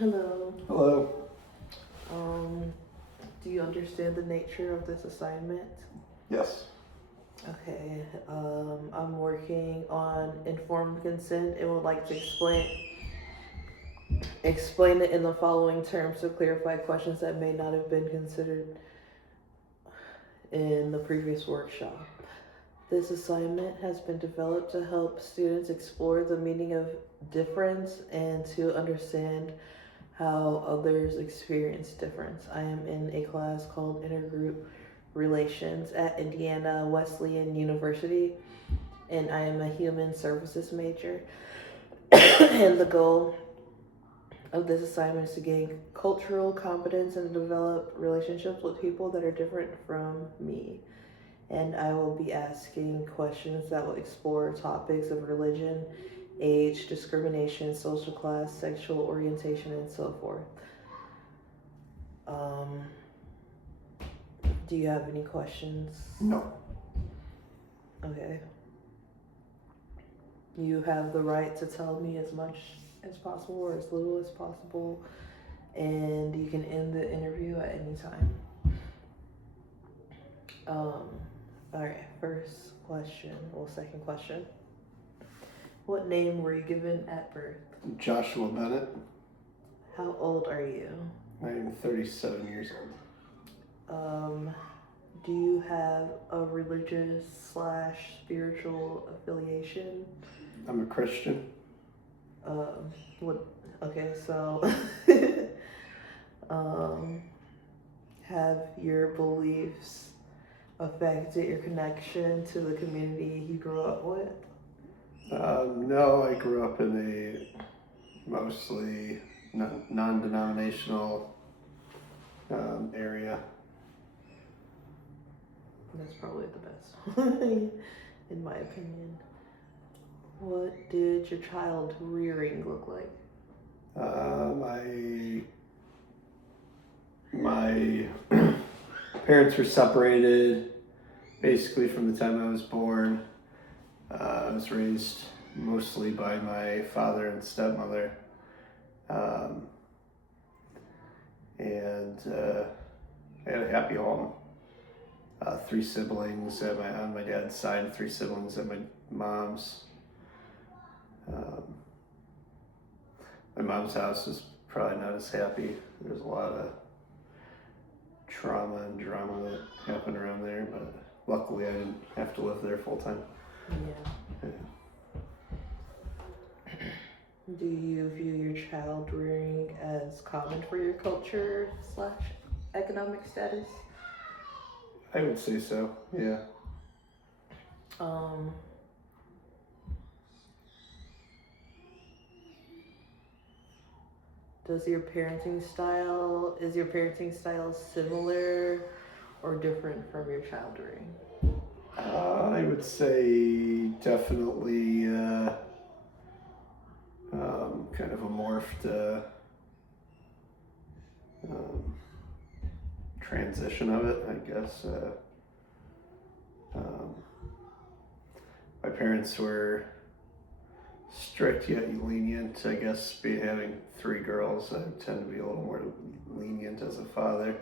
Hello. Hello. Um, do you understand the nature of this assignment? Yes. Okay. I'm working on informed consent and would like to explain it in the following terms to clarify questions that may not have been considered in the previous workshop. This assignment has been developed to help students explore the meaning of difference and to understand how others experience difference. I am in a class called Intergroup Relations at Indiana Wesleyan University, and I am a human services major. And the goal of this assignment is to gain cultural competence and develop relationships with people that are different from me. And I will be asking questions that will explore topics of religion, age, discrimination, social class, sexual orientation, and so forth. Um, do you have any questions? No. Okay. You have the right to tell me as much as possible or as little as possible, and you can end the interview at any time. Um, all right, first question, well, second question. What name were you given at birth? Joshua Bennett. How old are you? I'm 37 years Um, do you have a religious slash spiritual affiliation? old. I'm a Christian. What? Okay, so, um, have your beliefs affected your connection to the community you grew up with? No, I grew up in a mostly non-denominational area. That's probably the best, in my opinion. What did your child rearing look like? My parents were separated basically from the time I was born. I was raised mostly by my father and stepmother. Um, and I had a happy home. Three siblings on my dad's side, three siblings at my mom's. Um, my mom's house was probably not as happy. There's a lot of trauma and drama that happened around there, but luckily I didn't have to live there full time. Yeah. Do you view your child rearing as common for your culture slash economic status? I would say so, yeah. Um, is your parenting style similar or different from your child rearing? I would say definitely kind of a morphed um, transition of it, I guess. Um, my parents were strict yet lenient. I guess having three girls, I tend to be a little more lenient as a father.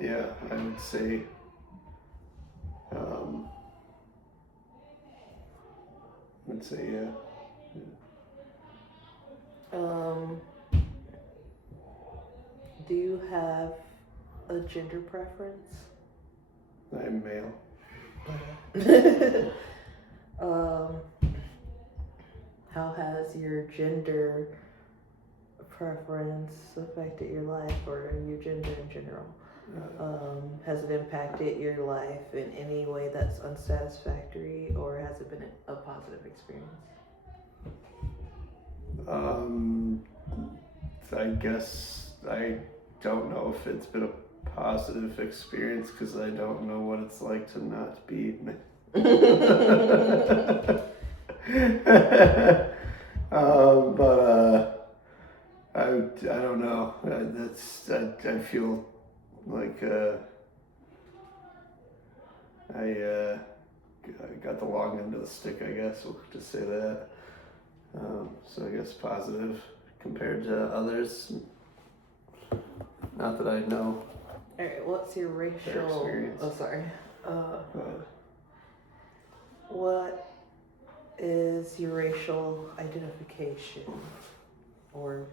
Yeah, I would say yeah. Um, do you have a gender preference? I'm male. um, how has your gender preference affected your life or your gender in general? Has it impacted your life in any way that's unsatisfactory, or has it been a positive experience? I guess I don't know if it's been a positive experience because I don't know what it's like to not be me. But I don't know. I feel like I got the long end of the stick. I guess we'll just say that. So I guess positive compared to others. Not that I know. Alright, what's your Their racial... experience. Oh, sorry. But What is your racial identification? Or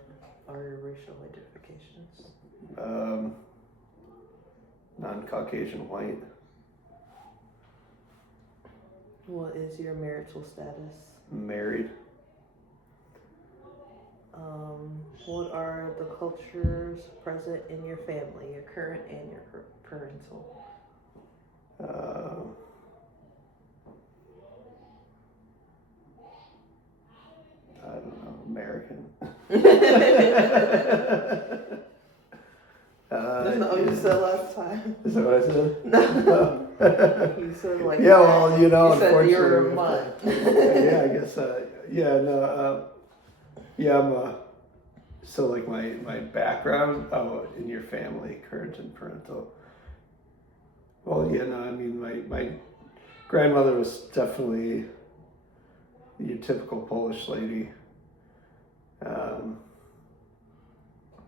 are your racial identifications? Non-Caucasian white. What is your marital status? Married. What are the cultures present in your family, your current and your parental? I don't know, American. That's not what you said last time. Is that what I said? No. You said like... Yeah, well, you know, you said unfortunately. you're a mutt. Yeah, I guess, I'm so like my background, in your family, current and parental. Well, yeah, no, I mean, my grandmother was definitely your typical Polish lady.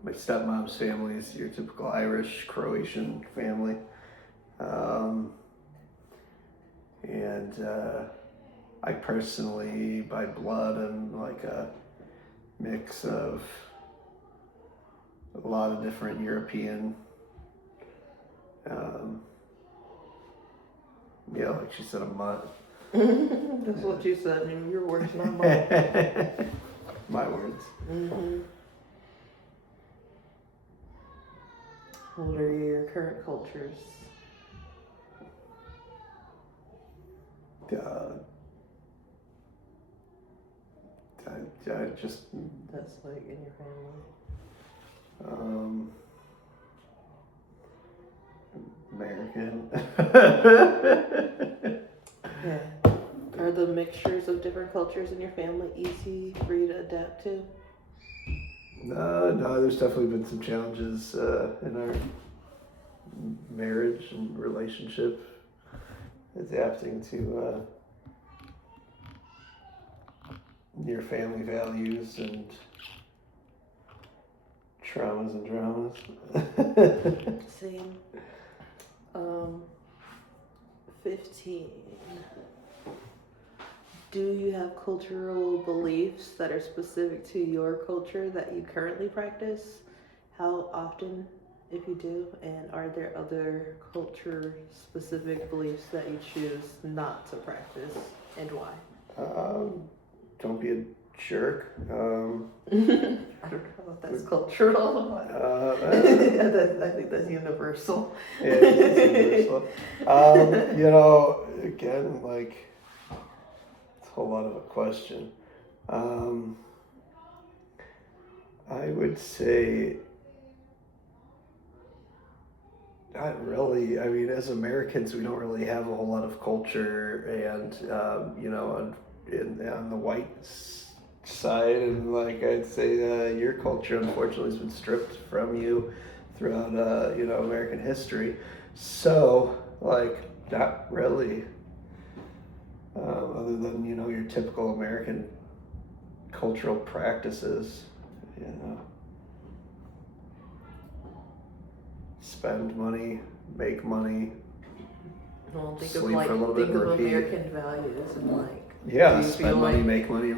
My stepmom's family is your typical Irish, Croatian family. And I personally, by blood, am like a mix of a lot of different European, yeah, like she said, a mutt. That's what you said. I mean, your words, not mine. My words. Mm-hmm. What are your current cultures? I just. That's like in your family. American. Yeah. Are the mixtures of different cultures in your family easy for you to adapt to? No, there's definitely been some challenges in our marriage and relationship, adapting to your family values and traumas and dramas. Same. 15. Do you have cultural beliefs that are specific to your culture that you currently practice? How often, if you do? And are there other culture-specific beliefs that you choose not to practice, and why? Don't be a jerk. I don't know if that's cultural. I think that's universal. Yeah, it's universal. You know, again, like, it's a whole lot of a question. I would say, not really. I mean, as Americans, we don't really have a whole lot of culture, and you know, on the white side, and like I'd say, your culture unfortunately has been stripped from you throughout American history. So, like, not really. Other than your typical American cultural practices, spend money, make money. Well, think Sleep of for a little bit and repeat. American values and like. Yeah, do you spend feel money, like, make money,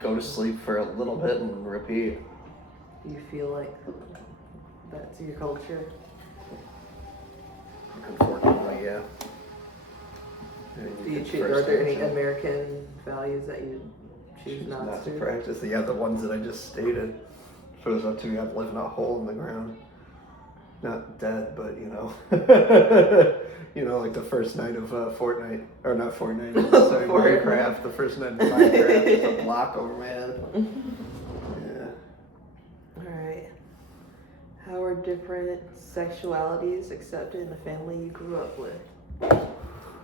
go to sleep for a little bit and repeat. Do you feel like that's your culture? Unfortunately, yeah. Do you choose? Are there any American values that you choose not to to? practice? Yeah, the ones that I just stated. For those up to me, I've lived in a hole in the ground. Not dead, but like the first night of Fortnite, or not Fortnite, sorry, Minecraft. The first night of Minecraft, there's a block over my head. Yeah. All right. How are different sexualities accepted in the family you grew up with?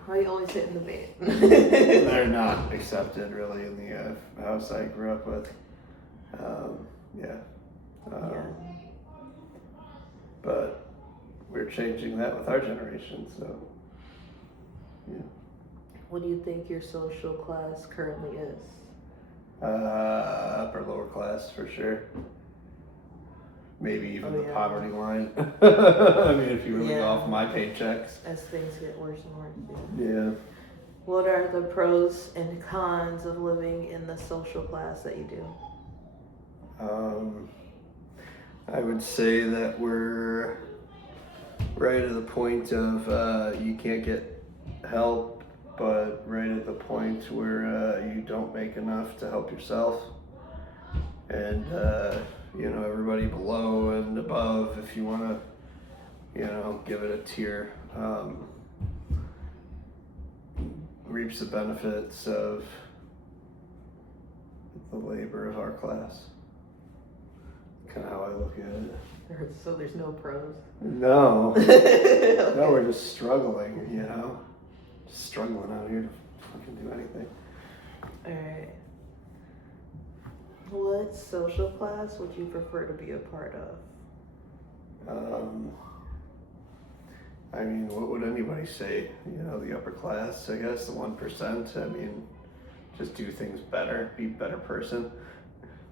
Why are you always hitting the bait? They're not accepted really in the house I grew up with. Yeah. But we're changing that with our generation, so yeah. What do you think your social class currently is? Upper lower class for sure. Maybe even the yeah. poverty line. I mean, if you really go Yeah. off my paychecks. As things get worse and worse. Yeah. What are the pros and cons of living in the social class that you do? I would say that we're right at the point of you can't get help, but right at the point where you don't make enough to help yourself. And, you know, everybody below and above, if you want to, you know, give it a tier, reaps the benefits of the labor of our class. Kind of how I look at it. So there's no pros? No. Okay. No, we're just struggling, you know? Just struggling out here to fucking do anything. Alright. What social class would you prefer to be a part of? I mean, what would anybody say? You know, the upper class, I guess, the 1%. I mean, just do things better, be a better person.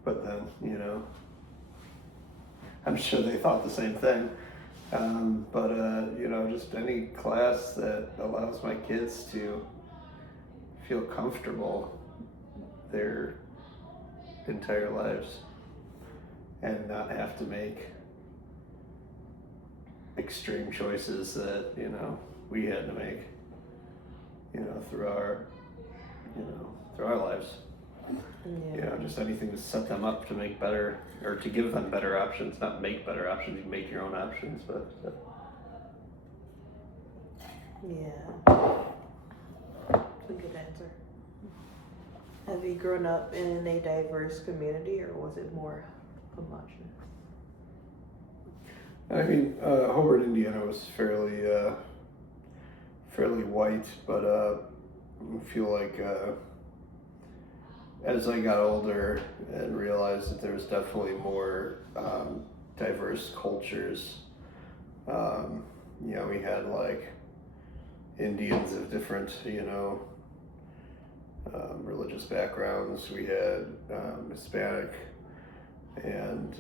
But then, you know, I'm sure they thought the same thing. You know, just any class that allows my kids to feel comfortable their entire lives and not have to make extreme choices that, you know, we had to make, you know, through our lives. Yeah. You know, just anything to set them up to make better, or to give them better options, not make better options, you make your own options, but Yeah. That's a good answer. Have you grown up in a diverse community, or was it more homogenous? I mean, Hobart, Indiana was fairly white, but I feel like as I got older and realized that there was definitely more diverse cultures. You know, we had like Indians of different, you know, religious backgrounds. We had Hispanic and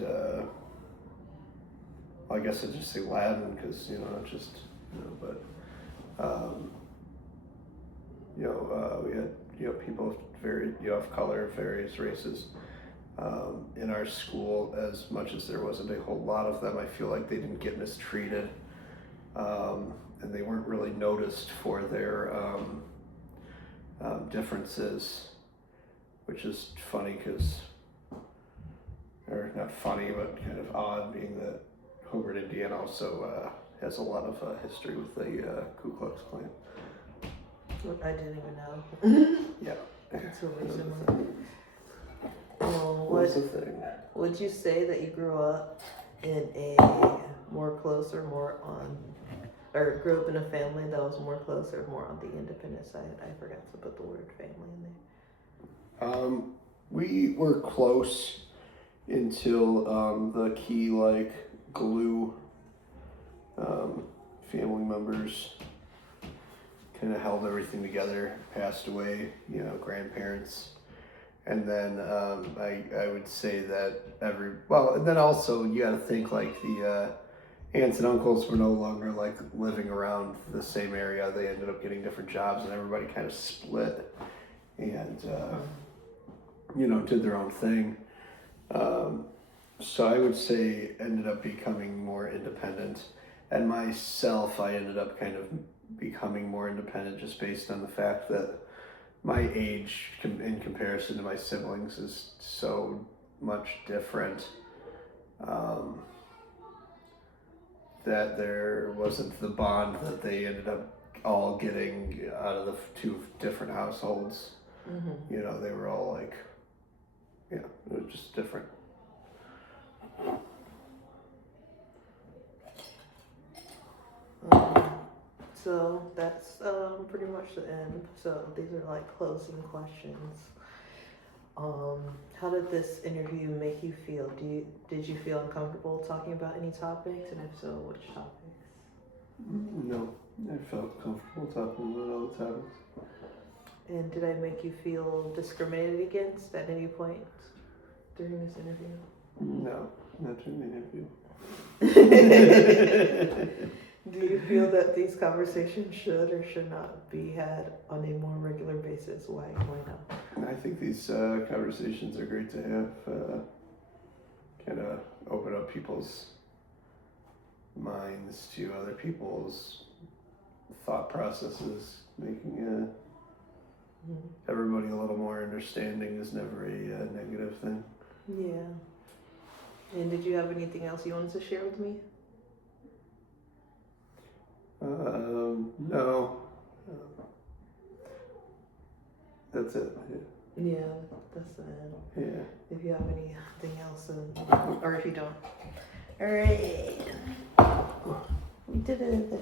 I guess I'd just say Latin because, you know, it's just, you know, but we had, you know, people of of color, various races. In our school, as much as there wasn't a whole lot of them, I feel like they didn't get mistreated, and they weren't really noticed for their differences, which is funny or not funny, but kind of odd, being that Hobart, Indiana also has a lot of history with the Ku Klux Klan. I didn't even know. Yeah. That's really similar. What's the thing? Would you say that you grew up in a grew up in a family that was more close or more on the independent side? I forgot to put the word family in there. We were close until the key glue family members kind of held everything together, passed away, you know, grandparents. And then I would say that and then also you got to think like the aunts and uncles were no longer like living around the same area. They ended up getting different jobs, and everybody kind of split and you know, did their own thing. So I would say ended up becoming more independent, and myself, I ended up kind of becoming more independent just based on the fact that my age in comparison to my siblings is so much different, that there wasn't the bond that they ended up all getting out of the two different households. Mm-hmm. You know, they were all like, yeah, it was just different. So that's pretty much the end. So these are like closing questions. How did this interview make you feel? Did you feel uncomfortable talking about any topics, and if so, which topics? No, I felt comfortable talking about all the topics. And did I make you feel discriminated against at any point during this interview? No, not during the interview. Do you feel that these conversations should or should not be had on a more regular basis? Why not? I think these conversations are great to have. Kind of open up people's minds to other people's thought processes, making everybody a little more understanding is never a negative thing. Yeah. And did you have anything else you wanted to share with me? No. That's it. Yeah, that's it. Yeah. If you have anything else, or if you don't. All right. We did it.